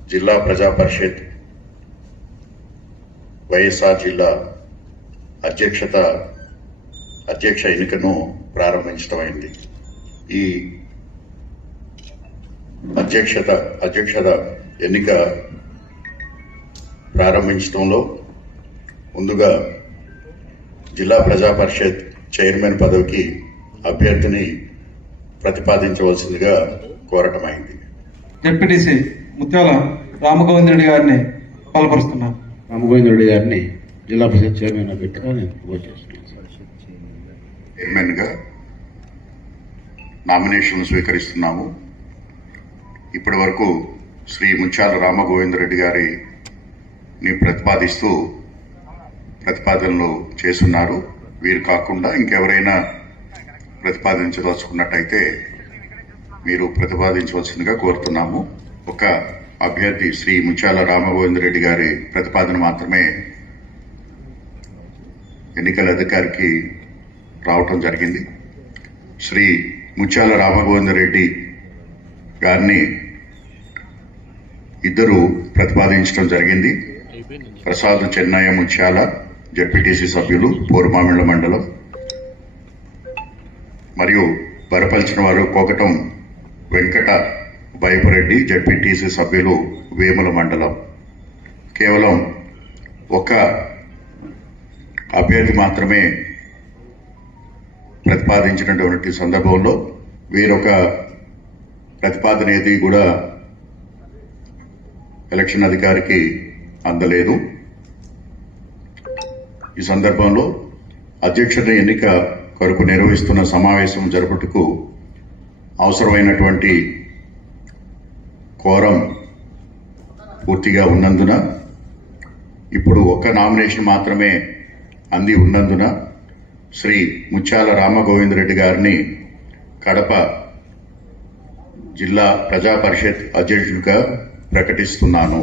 జిల్లా ప్రజా పరిషత్ వైఎస్ఆర్ జిల్లా అధ్యక్ష ఎన్నికను ప్రారంభించడమైంది. ఈ అధ్యక్షత ఎన్నిక ప్రారంభించడంలో ముందుగా జిల్లా ప్రజా పరిషత్ చైర్మన్ పదవికి అభ్యర్థిని ప్రతిపాదించవలసిందిగా కోరటమైంది. డిప్యూటీసీ ముత్యాల రామగోవిందరెడ్డి గారిని బలపరుస్తున్నారు. రామగోవిందరెడ్డి గారిని జిల్లా పరిషత్ చైర్మన్ అభ్యర్థిగా నేను ఓటు చేస్తున్నాను. చైర్మన్ గా నామినేషన్లు స్వీకరిస్తున్నాము. ఇప్పటి వరకు శ్రీ ముత్యాల రామగోవిందరెడ్డి గారిని ప్రతిపాదనలు చేస్తున్నారు. వీరు కాకుండా ఇంకెవరైనా ప్రతిపాదించదలుచుకున్నట్టయితే మీరు ప్రతిపాదించవలసిందిగా కోరుతున్నాము. ఒక అభ్యర్థి శ్రీ ముత్యాల రామగోవిందరెడ్డి గారి ప్రతిపాదన మాత్రమే ఎన్నికల అధికారికి రావటం జరిగింది. శ్రీ ముత్యాల రామగోవిందరెడ్డి గారిని ఇద్దరు ప్రతిపాదించడం జరిగింది. ప్రసాద్ చెన్నయ్య ముత్యాల జెడ్పీటీసీ సభ్యులు పోరుమామిళ్ల మండలం, మరియు బరపలిచిన వారు కోకటం వెంకట వైపురెడ్డి జెడ్పీటీసీ సభ్యులు వేముల మండలం. కేవలం ఒక అభ్యర్థి మాత్రమే ప్రతిపాదించినటువంటి సందర్భంలో వేరొక ప్రతిపాదన ఏది కూడా ఎలక్షన్ అధికారికి అందలేదు. ఈ సందర్భంలో అధ్యక్షుడి ఎన్నిక కొరకు నిర్వహిస్తున్న సమావేశం జరుపుటకు అవసరమైనటువంటి కోరం పూర్తిగా ఉన్నందున, ఇప్పుడు ఒక్క నామినేషన్ మాత్రమే అంది ఉన్నందున శ్రీ ముత్యాల రామగోవిందరెడ్డి గారిని కడప జిల్లా ప్రజా పరిషత్ అధ్యక్షుడిగా ప్రకటిస్తున్నాను.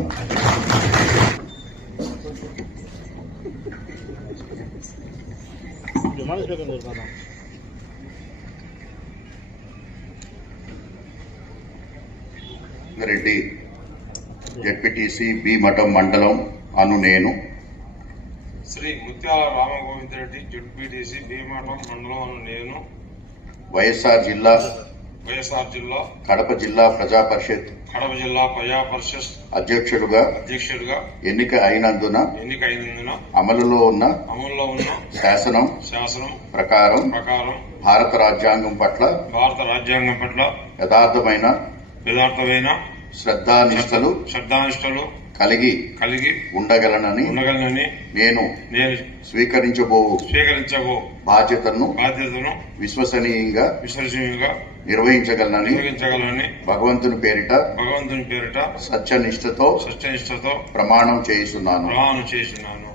రెడ్డి జెడ్పీటీసీ బి మఠం మండలం అను నేను శ్రీ ముత్యాల రామగోవిందరెడ్డి జెడ్పీటీసీ బి మఠం మండలం అను నేను వైఎస్ఆర్ జిల్లా కడప జిల్లా ప్రజా పరిషత్ అధ్యక్షుడుగా ఎన్నిక అయినందున అమలులో ఉన్న శాసనం ప్రకారం భారత రాజ్యాంగం పట్ల యథార్థమైన శ్రద్ధానిష్టలు కలిగి ఉండగలనని నేను స్వీకరించబో బాధ్యతను విశ్వసనీయంగా నిర్వహించగలనని భగవంతుని పేరిట సత్యనిష్టతో ప్రమాణం చేస్తున్నాను.